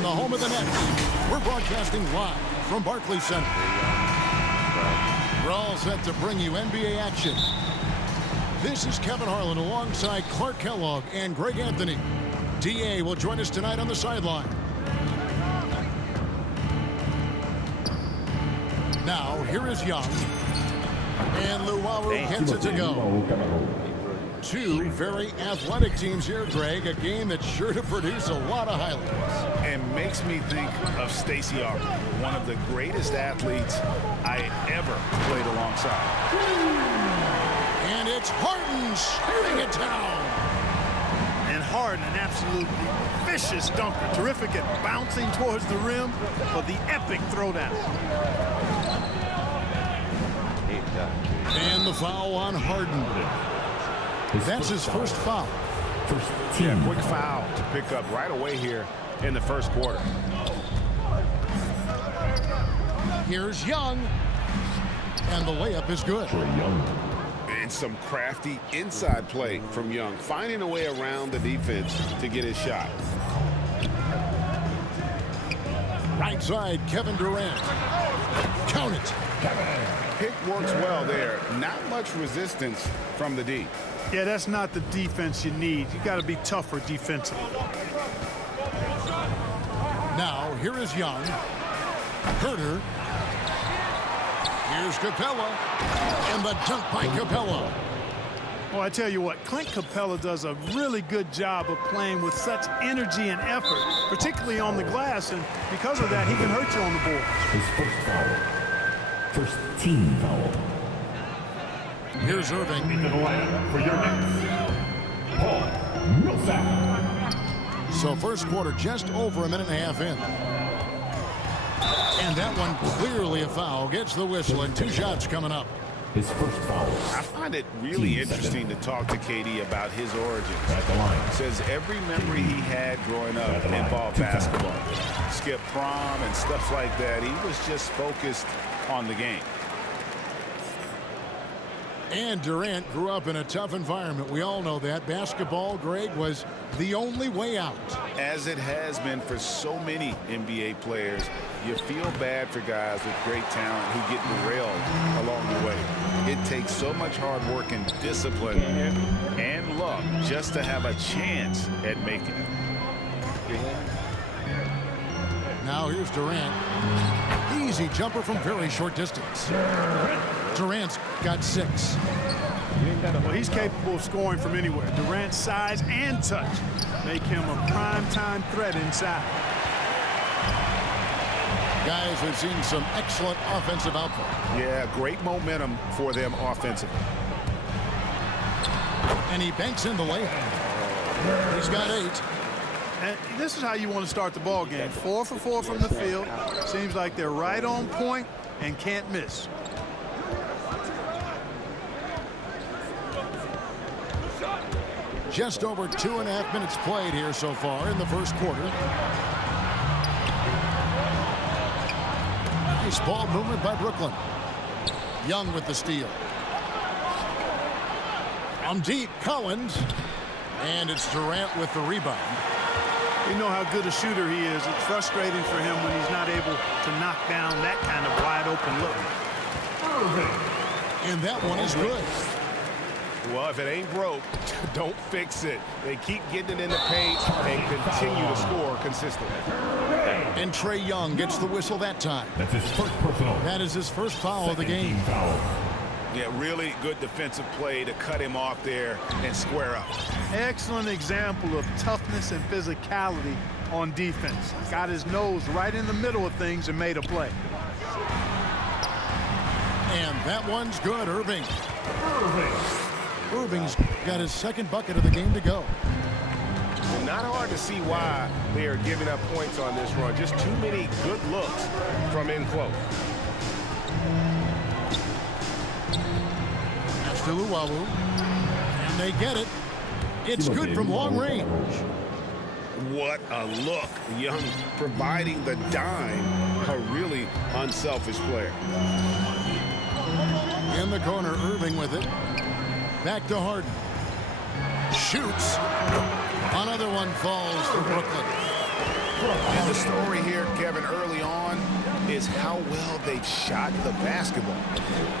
and the home of the Nets. We're broadcasting live from Barclays Center. We're all set to bring you NBA action. This is Kevin Harlan alongside Clark Kellogg and Greg Anthony. DA will join us tonight on the sideline. Now, here is Young. And Luwawu gets it to go. Two very athletic teams here, Greg. A game that's sure to produce a lot of highlights. And makes me think of Stacey Arthur, one of the greatest athletes I ever played alongside. And it's Harden staring it down. And Harden, an absolutely vicious dunker. Terrific at bouncing towards the rim for the epic throwdown. And the foul on Harden. That's his first foul. Yeah, quick foul to pick up right away here in the first quarter. Here's Young. And the layup is good. And some crafty inside play from Young, finding a way around the defense to get his shot. Right side, Kevin Durant. Count it. Pick works well there. Not much resistance from the D. Yeah, that's not the defense you need. You got to be tougher defensively. Now, here is Young. Herter. Here's Capella. And the dunk by Capella. Well, I tell you what, Clint Capella does a really good job of playing with such energy and effort, particularly on the glass, and because of that, he can hurt you on the board. His first foul. First team foul. Here's Irving. Into the lineup for your Knicks, Paul Millsap. So first quarter just over a minute and a half in. And that one clearly a foul. Gets the whistle and 2 shots coming up. His first foul. I find it really interesting to talk to KD about his origins. At the line. Says every memory he had growing up involved basketball. Skip prom and stuff like that. He was just focused on the game. And Durant grew up in a tough environment. We all know that. Basketball, Greg, was the only way out. As it has been for so many NBA players, you feel bad for guys with great talent who get derailed along the way. It takes so much hard work and discipline and luck just to have a chance at making it. Now here's Durant. Easy jumper from very short distance. Durant's got 6. Well, he's capable of scoring from anywhere. Durant's size and touch make him a prime-time threat inside. Guys, we've seen some excellent offensive output. Yeah, great momentum for them offensively. And he banks in the layup. He's got 8. And this is how you want to start the ball game. 4 for 4 from the field. Seems like they're right on point and can't miss. Just over 2.5 minutes played here so far in the first quarter. Nice ball movement by Brooklyn. Young with the steal. From deep, Collins. And it's Durant with the rebound. You know how good a shooter he is. It's frustrating for him when he's not able to knock down that kind of wide open look. And that one is good. Well, if it ain't broke, don't fix it. They keep getting it in the paint and continue to score consistently. And Trae Young gets the whistle that time. That's his first personal. That is his first foul of the game. Team foul. Yeah, really good defensive play to cut him off there and square up. Excellent example of toughness and physicality on defense. Got his nose right in the middle of things and made a play. And that one's good, Irving. Irving's got his second bucket of the game to go. Not hard to see why they are giving up points on this run. Just too many good looks from in close. That's to Luwawu. And they get it. It's good from long range. What a look. Young providing the dime. A really unselfish player. In the corner, Irving with it. Back to Harden. Shoots. Another one falls for Brooklyn. And the story here, Kevin, early on is how well they've shot the basketball.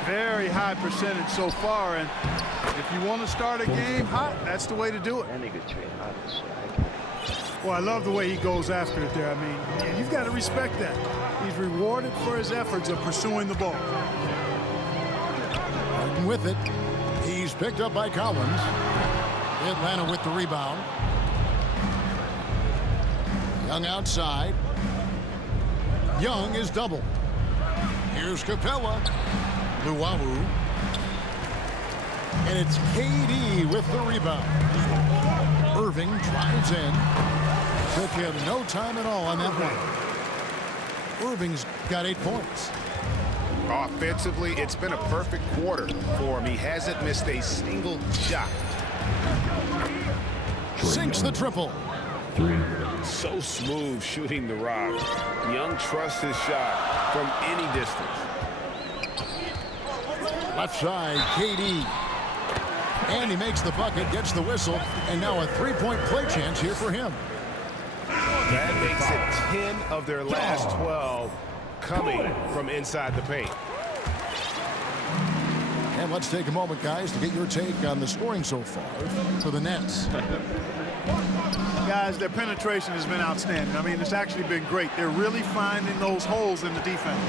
Very high percentage so far, and if you want to start a game hot, that's the way to do it. Well, I love the way he goes after it there. I mean, and you've got to respect that. He's rewarded for his efforts of pursuing the ball. Harden with it. He's picked up by Collins. Atlanta with the rebound. Young outside. Young is double. Here's Capella. Luwawu. And it's KD with the rebound. Irving drives in. Took him no time at all on that one. Irving's got 8 points. Offensively, it's been a perfect quarter for him. He hasn't missed a single shot. Sinks the triple. So smooth shooting the rock. Young trusts his shot from any distance. Left side, KD. And he makes the bucket, gets the whistle, and now a 3-point play chance here for him. That makes it 10 of their last 12 coming from inside the paint. And let's take a moment, guys, to get your take on the scoring so far for the Nets. Guys, their penetration has been outstanding. I mean, it's actually been great. They're really finding those holes in the defense.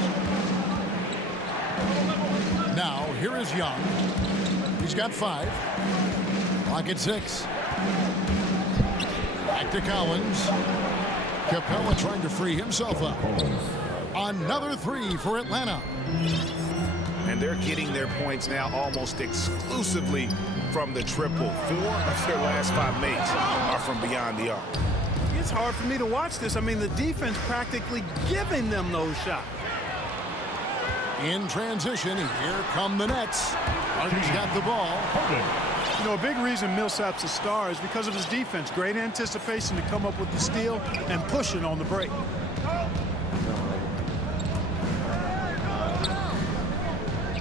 Now, here is Young. He's got 5. Clock at 6. Back to Collins. Capella trying to free himself up. Another 3 for Atlanta. And they're getting their points now almost exclusively from the triple. 4 of their last 5 makes are from beyond the arc. It's hard for me to watch this. I mean, the defense practically giving them those shots. In transition, here come the Nets. Harden's got the ball. You know, a big reason Millsap's a star is because of his defense. Great anticipation to come up with the steal and push it on the break.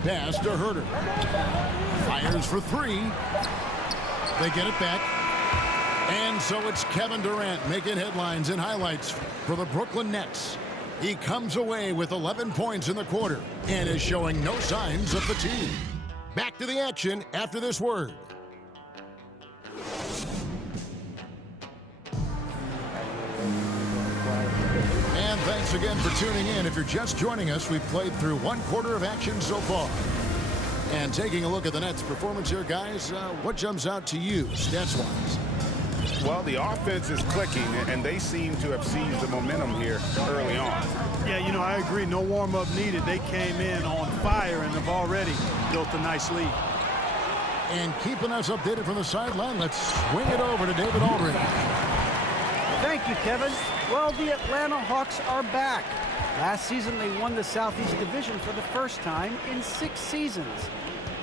Pass to Herter. Fires for 3. They get it back. And so it's Kevin Durant making headlines and highlights for the Brooklyn Nets. He comes away with 11 points in the quarter and is showing no signs of fatigue. Back to the action after this word. And thanks again for tuning in. If you're just joining us, we've played through 1 quarter of action so far. And taking a look at the Nets' performance here, guys, what jumps out to you, stats-wise? Well, the offense is clicking, and they seem to have seized the momentum here early on. Yeah, you know, I agree. No warm-up needed. They came in on fire and have already built a nice lead. And keeping us updated from the sideline, let's swing it over to David Aldridge. Thank you, Kevin. Well, the Atlanta Hawks are back. Last season, they won the Southeast Division for the first time in 6 seasons.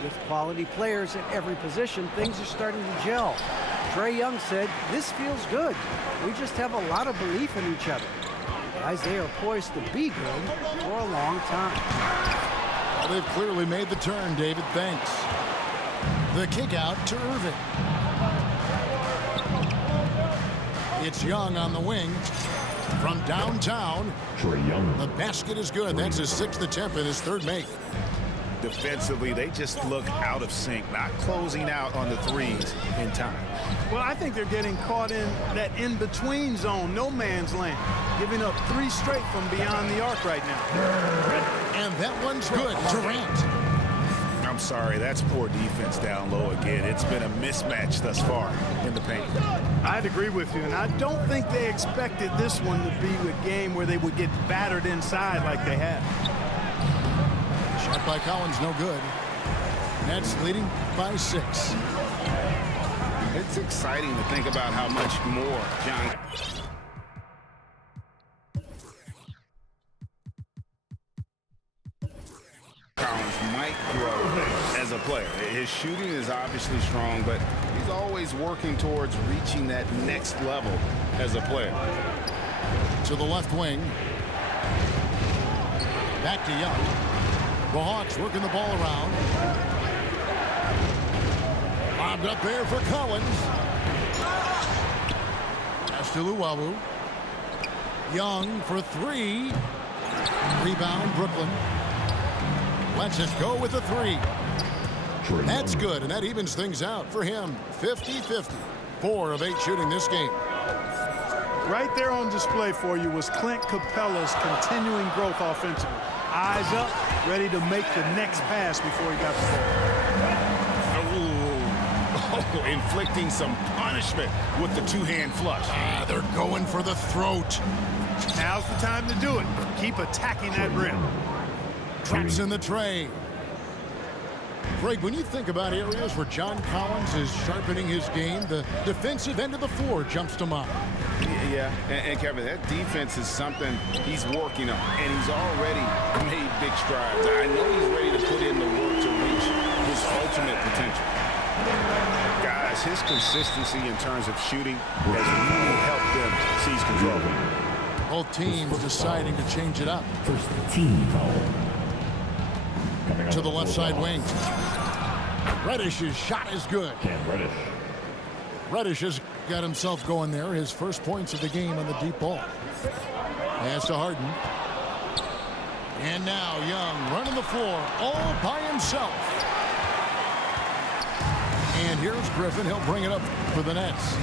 With quality players at every position, things are starting to gel. Trae Young said, "This feels good. We just have a lot of belief in each other." Guys, they are poised to be good for a long time. Well, they've clearly made the turn, David. Thanks. The kick out to Irving. It's Young on the wing. From downtown, the basket is good. That's his 6th attempt and his 3rd make. Defensively, they just look out of sync, not closing out on the threes in time. Well, I think they're getting caught in that in-between zone, no man's land, giving up 3 straight from beyond the arc right now. And that one's good. Durant. I'm sorry, that's poor defense down low again. It's been a mismatch thus far in the paint. I'd agree with you, and I don't think they expected this one to be a game where they would get battered inside like they have. Shot by Collins, no good. Nets leading by 6. It's exciting to think about how much more John Collins might grow as a player. His shooting is obviously strong, but he's always working towards reaching that next level as a player. To the left wing. Back to Young. The Hawks working the ball around. Lobbed up there for Collins. Pass to Luwawu. Young for three. Rebound, Brooklyn. Lets it go with the three. That's good, and that evens things out for him. 50-50. 4 of 8 shooting this game. Right there on display for you was Clint Capella's continuing growth offensively. Eyes up, ready to make the next pass before he got the ball. Oh, inflicting some punishment with the two-hand flush. They're going for the throat. Now's the time to do it. Keep attacking that rim. Traps in the tray. Greg, when you think about areas where John Collins is sharpening his game, the defensive end of the floor jumps to mind. Yeah, and Kevin, that defense is something he's working on, and he's already made big strides. I know he's ready to put in the work to reach his ultimate potential. Guys, his consistency in terms of shooting has really helped them seize control. Both teams deciding to change it up. First team foul. To the left side wing. Reddish's shot is good. Cam Reddish. Reddish has got himself going there. His first points of the game on the deep ball. Pass to Harden. And now Young running the floor all by himself. And here's Griffin. He'll bring it up for the Nets.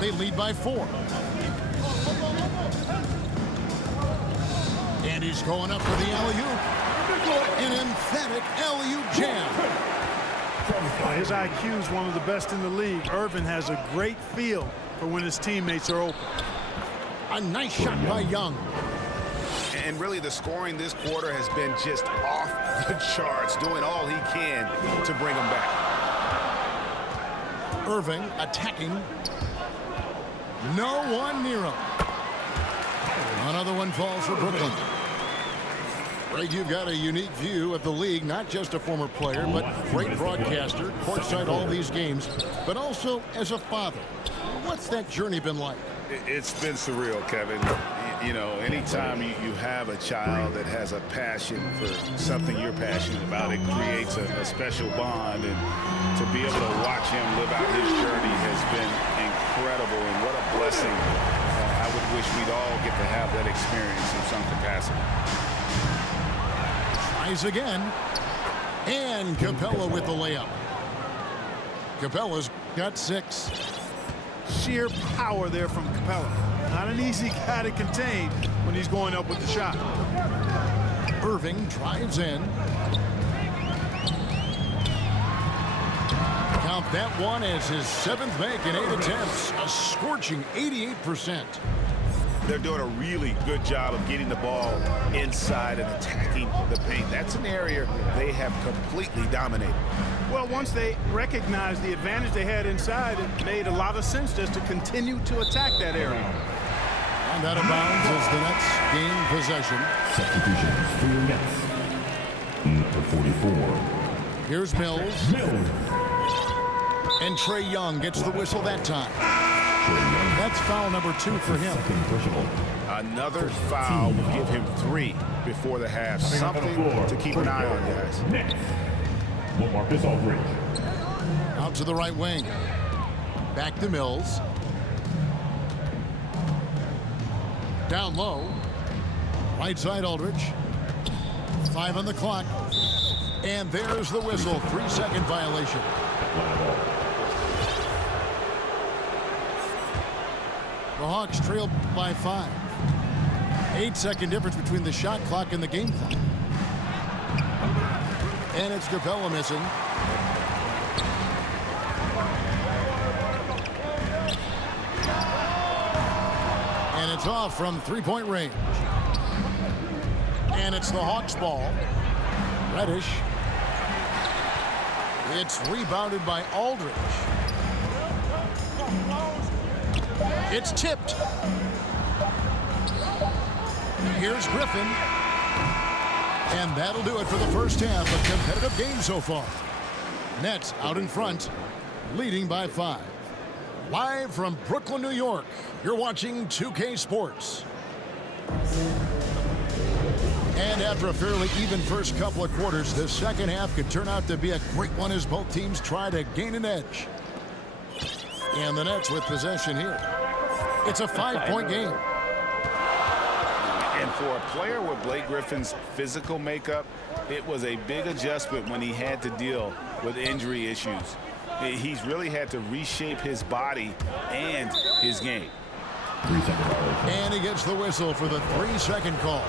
They lead by 4. And he's going up for the alley-oop. An emphatic alley-oop jam. His IQ is one of the best in the league. Irvin has a great feel for when his teammates are open. A nice shot by Young. And really, the scoring this quarter has been just off the charts, doing all he can to bring them back. Irving attacking. No one near him. Another one falls for Brooklyn. Greg, you've got a unique view of the league, not just a former player, but great broadcaster, courtside all these games, but also as a father. What's that journey been like? It's been surreal, Kevin. You know, anytime you have a child that has a passion for something you're passionate about, it creates a special bond. And to be able to watch him live out his journey has been incredible. And what a blessing. I would wish we'd all get to have that experience in some capacity. Tries again. And Capella with the layup. Capella's got 6. Sheer power there from Capella. Not an easy guy to contain when he's going up with the shot. Irving drives in. Count that one as his 7th make in 8 attempts. A scorching 88%. They're doing a really good job of getting the ball inside and attacking the paint. That's an area they have completely dominated. Well, once they recognized the advantage they had inside, it made a lot of sense just to continue to attack that area. And out of bounds as the Nets gain possession. Substitutions for your Nets. Number 44. Here's Mills. Mills. And Trae Young gets the whistle that time. Trae Young. That's foul number 2 for him. Second personal. Another foul will give him 3 before the half. Something to keep an eye on, guys. Next, LaMarcus Aldridge. Out to the right wing. Back to Mills. Down low. Right side Aldridge. 5 on the clock. And there's the whistle. 3-second violation. The Hawks trail by 5. 8-second difference between the shot clock and the game clock. And it's Capella missing. And it's off from 3-point range. And it's the Hawks ball. Reddish. It's rebounded by Aldridge. It's tipped. Here's Griffin. And that'll do it for the first half. A competitive game so far. Nets out in front, leading by 5. Live from Brooklyn, New York, you're watching 2K Sports. And after a fairly even first couple of quarters, the second half could turn out to be a great one as both teams try to gain an edge. And the Nets with possession here. It's a 5-point game. for a player with Blake Griffin's physical makeup, it was a big adjustment when he had to deal with injury issues. He's really had to reshape his body and his game. 3-second violation. And he gets the whistle for the 3-second call.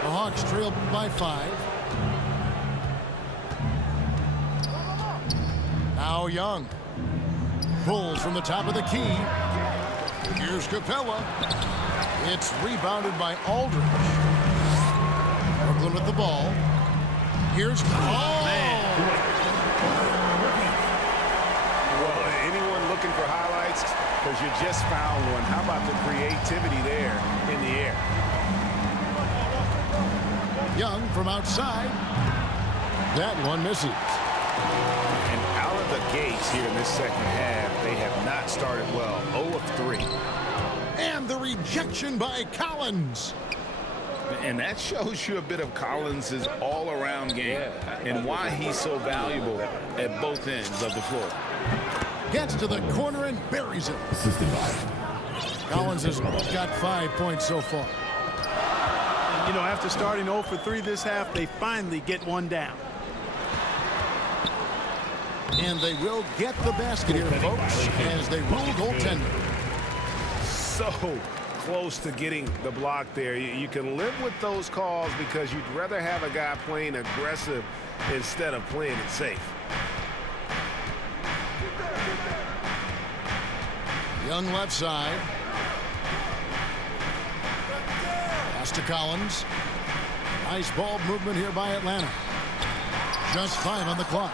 The Hawks trail by 5. Now Young pulls from the top of the key. Here's Capella. It's rebounded by Aldridge. Brooklyn with the ball. Here's Well, anyone looking for highlights? Because you just found one. How about the creativity there in the air? Young from outside. That one misses. And out of the gates here in this second half, they have not started well. 0 of 3. And the rejection by Collins. And that shows you a bit of Collins' all-around game and why he's so valuable at both ends of the floor. Gets to the corner and buries it. Assisted by. Collins has got 5 points so far. And, you know, after starting 0 for 3 this half, they finally get one down. And they will get the basket here, folks, as they rule goaltender. So close to getting the block there. You can live with those calls because you'd rather have a guy playing aggressive instead of playing it safe. Young left side. Pass to Collins. Nice ball movement here by Atlanta. Just 5 on the clock.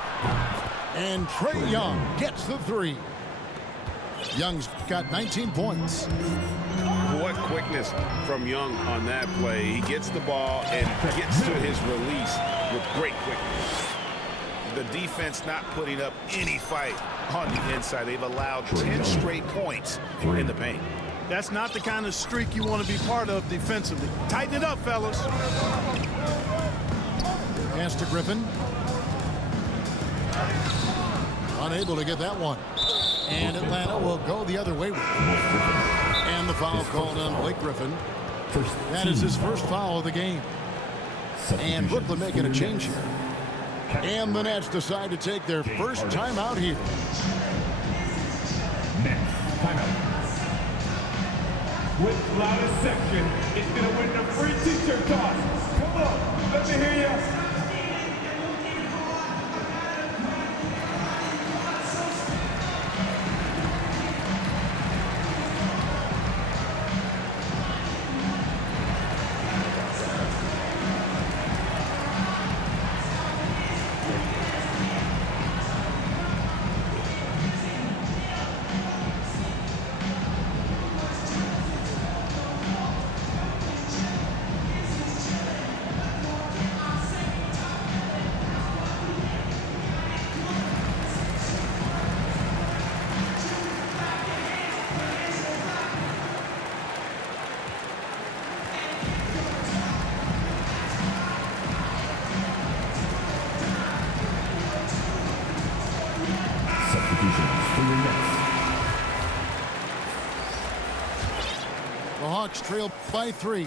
And Trae Young gets the 3. Young's got 19 points. What quickness from Young on that play. He gets the ball and gets to his release with great quickness. The defense not putting up any fight on the inside. They've allowed 10 straight points in the paint. That's not the kind of streak you want to be part of defensively. Tighten it up, fellas. Pass to Griffin. Unable to get that one. And Atlanta will go the other way with it. And the foul called on Blake Griffin. That is his first foul of the game. And Brooklyn making a change here. And the Nets decide to take their first timeout here. Next, timeout. With loudest section, it's going to win the free t-shirt toss. Come on, let me hear you. The Hawks trail by 3.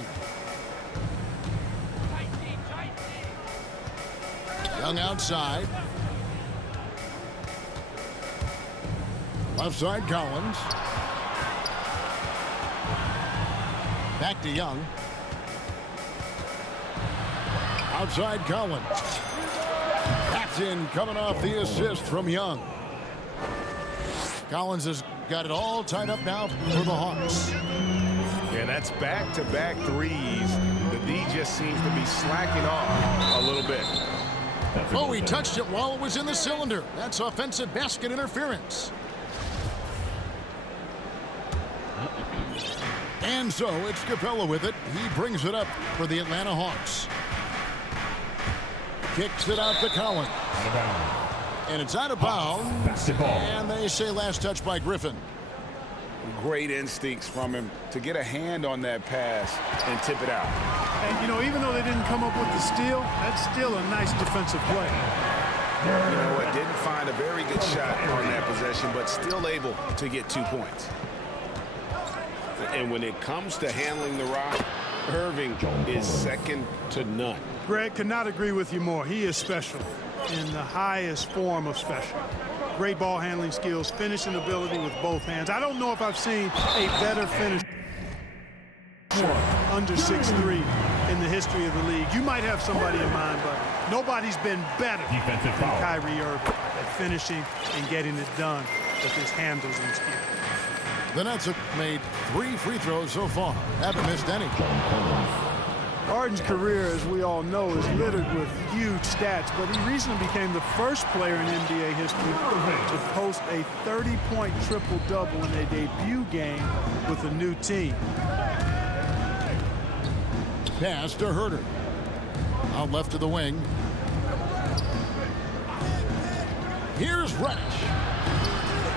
Young outside. Left side, Collins. Back to Young. Outside, Collins. That's in, coming off the assist from Young. Collins has got it all tied up now for the Hawks. And that's back-to-back threes. The D just seems to be slacking off a little bit. Oh, he touched it while it was in the cylinder. That's offensive basket interference. And so it's Capella with it. He brings it up for the Atlanta Hawks. Kicks it out to Collins. And it's out of bounds. Basketball. And they say last touch by Griffin. Great instincts from him to get a hand on that pass and tip it out. And, you know, even though they didn't come up with the steal, that's still a nice defensive play. You know what? Didn't find a very good shot on that possession, but still able to get 2 points. And when it comes to handling the rock, Irving is second to none. Greg, could not agree with you more. He is special in the highest form of special. Great ball handling skills, finishing ability with both hands. I don't know if I've seen a better finisher under 6'3" in the history of the league. You might have somebody in mind, but nobody's been better than Kyrie Irving at finishing and getting it done with his handles and skill. The Nets have made 3 free throws so far. Haven't missed any. Harden's career, as we all know, is littered with huge stats, but he recently became the first player in NBA history to post a 30-point triple-double in a debut game with a new team. Pass to Herter. Out left to the wing. Here's Reddish.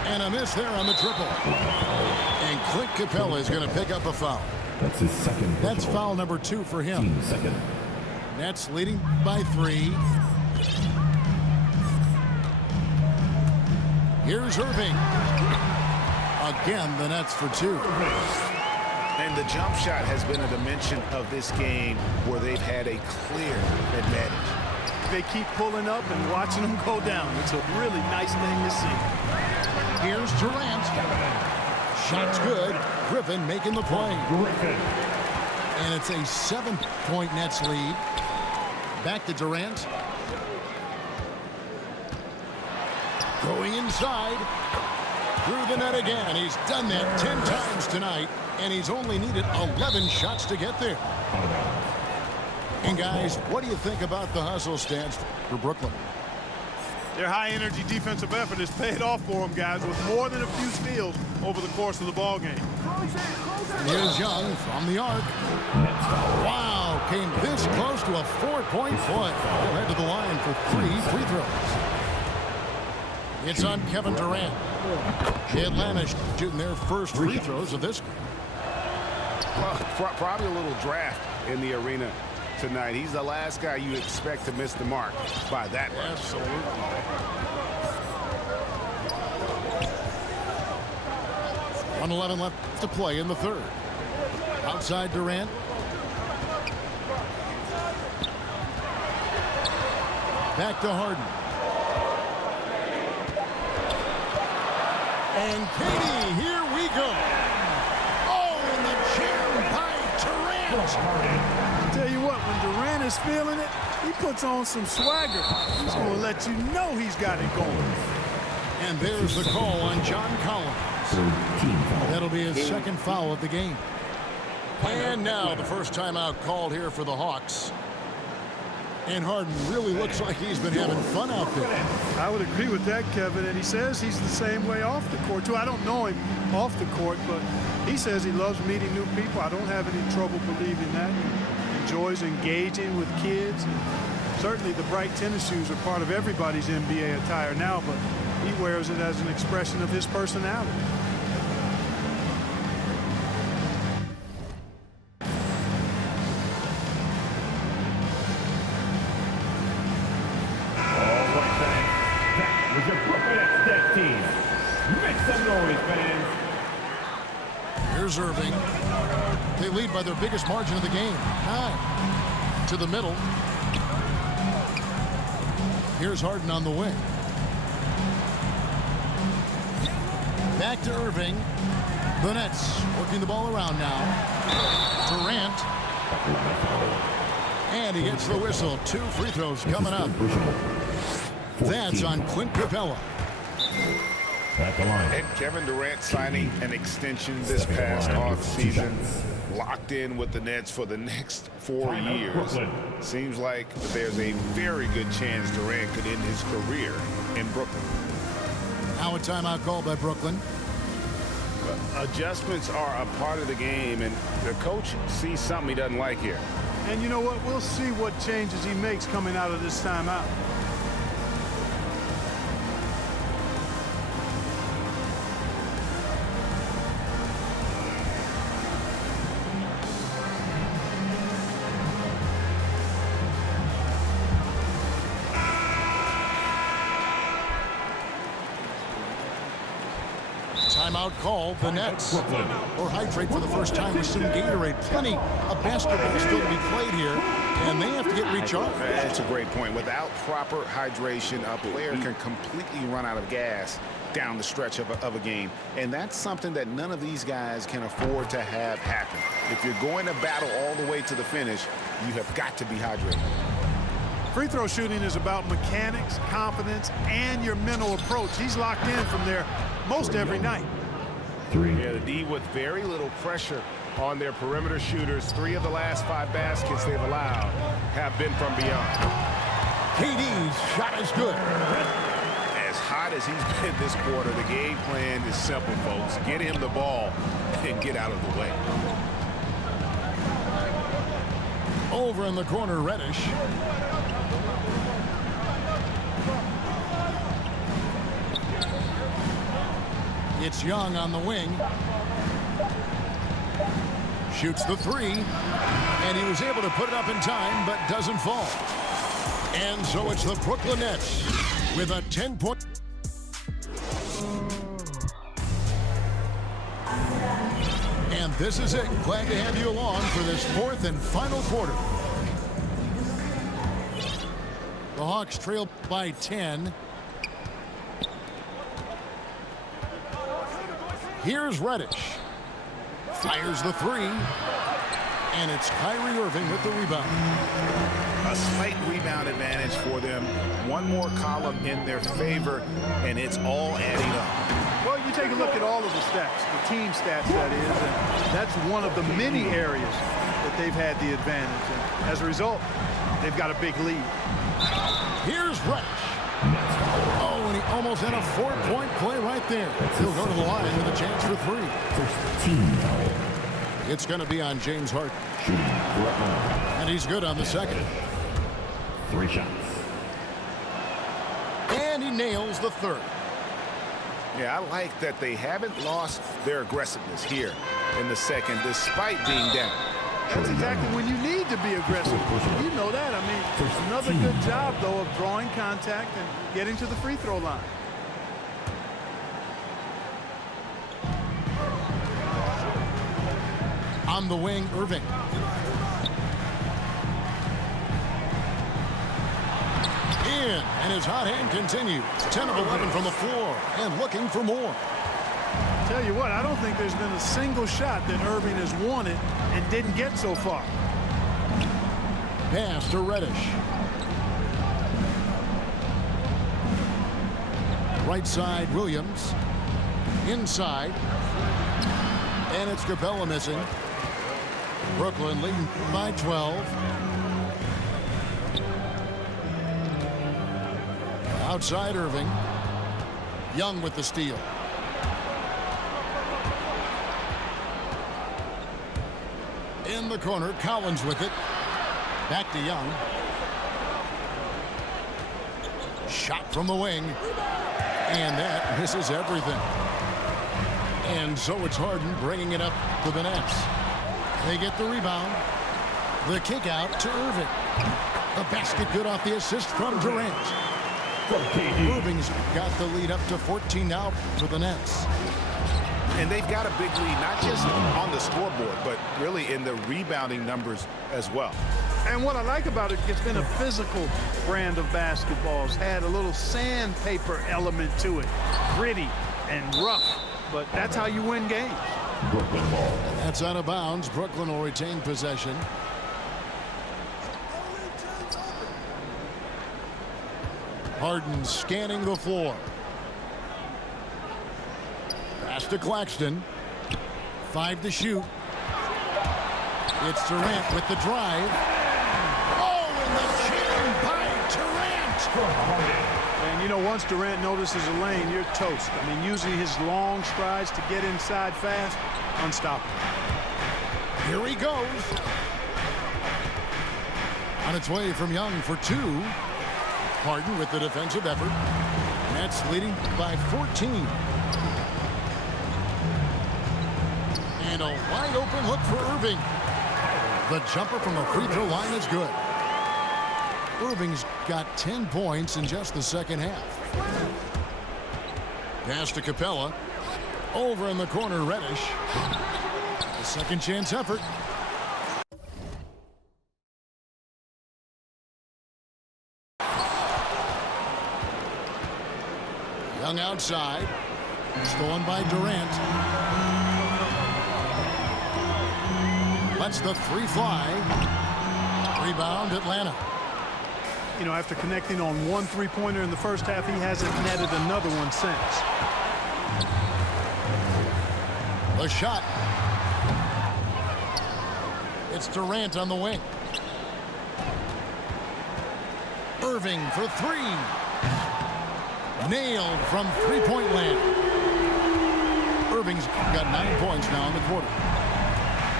And a miss there on the triple. And Clint Capella is going to pick up a foul. That's his second. That's foul number 2 for him. Team second. Nets leading by 3. Here's Irving. Again, the Nets for 2. And the jump shot has been a dimension of this game where they've had a clear advantage. They keep pulling up and watching them go down. It's a really nice thing to see. Here's Durant. Shot's good. Griffin making the play. And it's a 7-point Nets lead. Back to Durant. Going inside. Through the net again. He's done that 10 times tonight. And he's only needed 11 shots to get there. And guys, what do you think about the hustle stance for Brooklyn? Their high-energy defensive effort has paid off for them, guys, with more than a few steals over the course of the ball game. Here's Young from the arc. Wow, came this close to a 4-point play. He'll head to the line for 3 free throws. It's on Kevin Durant. The Atlanta shooting their first free throws of this game. Well, probably a little draft in the arena tonight. He's the last guy you expect to miss the mark by that much. Absolutely. .111 left to play in the third. Outside Durant. Back to Harden. And Katie, here we go. Oh, and the jam by Durant. Tell you what, when Durant is feeling it, he puts on some swagger. He's going to let you know he's got it going. And there's the call on John Collins. That'll be his second foul of the game. And now the first timeout called here for the Hawks. And Harden really looks like he's been having fun out there. I would agree with that, Kevin, and he says he's the same way off the court, too. I don't know him off the court, but he says he loves meeting new people. I don't have any trouble believing that. He enjoys engaging with kids. And certainly the bright tennis shoes are part of everybody's NBA attire now, but he wears it as an expression of his personality. Here's Irving. They lead by their biggest margin of the game. 9. To the middle. Here's Harden on the wing. Back to Irving. The Nets working the ball around now. Durant. And he gets the whistle. 2 free throws coming up. That's on Clint Capella. At the line. And Kevin Durant signing an extension this past offseason, locked in with the Nets for the next 4 years. Seems like there's a very good chance Durant could end his career in Brooklyn. Now a timeout call by Brooklyn. Adjustments are a part of the game, and the coach sees something he doesn't like here. And you know what? We'll see what changes he makes coming out of this timeout. Timeout called the Nets. Or hydrate for the first time with some Gatorade. Plenty of basketball still to be played here, and they have to get recharged. That's a great point. Without proper hydration, a player can completely run out of gas down the stretch of a game. And that's something that none of these guys can afford to have happen. If you're going to battle all the way to the finish, you have got to be hydrated. Free throw shooting is about mechanics, confidence, and your mental approach. He's locked in from there most every night. Yeah, the D with very little pressure on their perimeter shooters. 3 of the last 5 baskets they've allowed have been from beyond. KD's shot is good. As hot as he's been this quarter, the game plan is simple, folks. Get him the ball and get out of the way. Over in the corner, Reddish. It's Young on the wing. Shoots the 3. And he was able to put it up in time, but doesn't fall. And so it's the Brooklyn Nets with a 10-point. And this is it. Glad to have you along for this 4th and final quarter. The Hawks trail by 10. Here's Reddish. Fires the 3. And it's Kyrie Irving with the rebound. A slight rebound advantage for them. One more column in their favor, and it's all adding up. Well, you take a look at all of the stats, the team stats, that is, and that's one of the many areas that they've had the advantage. And as a result, they've got a big lead. Here's Reddish. Oh, and he almost had a 4-point play right there. He'll go to the line with a chance for 3. First team foul. It's going to be on James Harden. Shooting correctly. And he's good on the second. 3 shots. And he nails the 3rd. Yeah, I like that they haven't lost their aggressiveness here in the second, despite being down. That's exactly when you need to be aggressive. You know that. I mean, another good job, though, of drawing contact and getting to the free throw line. On the wing, Irving. In, and his hot hand continues. 10 of 11 from the floor, and looking for more. Tell you what, I don't think there's been a single shot that Irving has wanted and didn't get so far. Pass to Reddish. Right side, Williams. Inside. And it's Capella missing. Brooklyn leading by 12. Outside Irving. Young with the steal. In the corner, Collins with it. Back to Young. Shot from the wing. And that misses everything. And so it's Harden bringing it up to the Nets. They get the rebound. The kick out to Irving. The basket good off the assist from Durant. Irving's got the lead up to 14 now for the Nets. And they've got a big lead, not just on the scoreboard, but really in the rebounding numbers as well. And what I like about it, it's been a physical brand of basketball. It's had a little sandpaper element to it. Gritty and rough, but that's how you win games. Brooklyn ball. That's out of bounds. Brooklyn will retain possession. Harden scanning the floor. Pass to Claxton. 5 to shoot. It's Durant with the drive. Oh, and the jam by Durant. And, you know, once Durant notices a lane, you're toast. I mean, using his long strides to get inside fast, unstoppable. Here he goes. On its way from Young for 2. Harden with the defensive effort. Nets leading by 14. And a wide open look for Irving. The jumper from the free throw line is good. Irving's got 10 points in just the second half. Pass to Capella. Over in the corner, Reddish. The second chance effort. Young outside. Stolen by Durant. Lets the three fly. Rebound, Atlanta. You know, after connecting on one three-pointer in the first half, he hasn't netted another one since. The shot. It's Durant on the wing. Irving for three. Nailed from three-point land. Irving's got 9 points now in the quarter.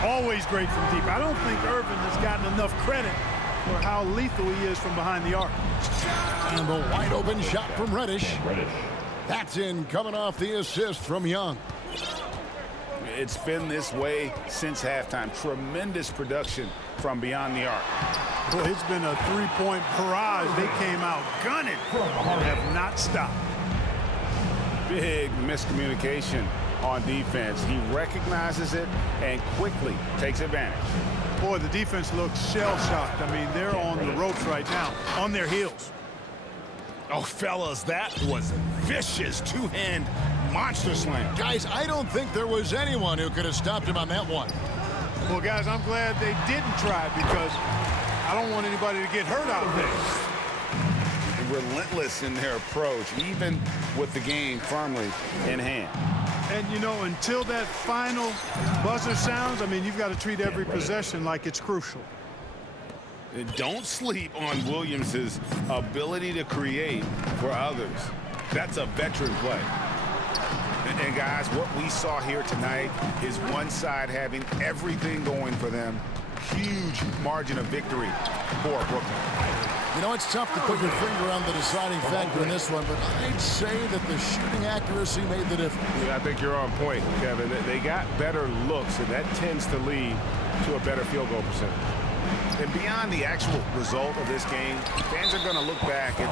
Always great from deep. I don't think Irving has gotten enough credit for how lethal he is from behind the arc. And the wide open shot from Reddish. That's in, coming off the assist from Young. It's been this way since halftime. Tremendous production from beyond the arc. Boy, it's been a three-point barrage. They came out gunning and have not stopped. Big miscommunication on defense. He recognizes it and quickly takes advantage. Boy, the defense looks shell-shocked. I mean, they're on the ropes right now, on their heels. Oh, fellas, that was vicious two-hand monster slam. Guys, I don't think there was anyone who could have stopped him on that one. Well, guys, I'm glad they didn't try because I don't want anybody to get hurt out there. Relentless in their approach, even with the game firmly in hand. And, you know, until that final buzzer sounds, I mean, you've got to treat every possession like it's crucial. Don't sleep on Williams' ability to create for others. That's a veteran play. And guys, what we saw here tonight is one side having everything going for them. Huge margin of victory for Brooklyn. You know, it's tough to put your finger on the deciding factor in this one, but I'd say that the shooting accuracy made the difference. Yeah, I think you're on point, Kevin. They got better looks, and that tends to lead to a better field goal percentage. And beyond the actual result of this game, fans are going to look back and